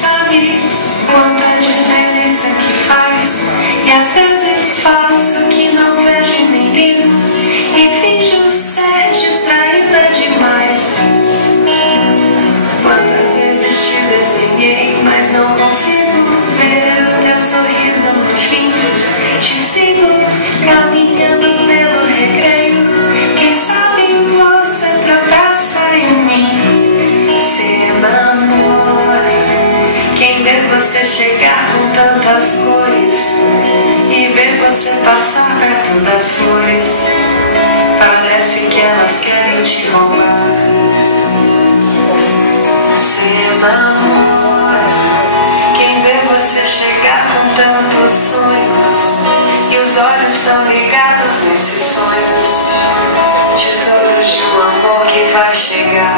sabe quanta diferença que faz. E às vezes faço que não vejo ninguém e finjo ser distraída demais. Quantas vezes te desenhei, mas não consigo ver o teu sorriso no fim. Te sigo caminhando pelo recreio. Quem sabe você tropeça em mim. Se namora. Quem vê você chegar com tantas cores e vê você passar perto das flores, parece que elas querem te roubar. Se namora. Quem vê você chegar com tantos sonhos e os olhos estão ligados nesses sonhos, tesouros de um amor que vai chegar.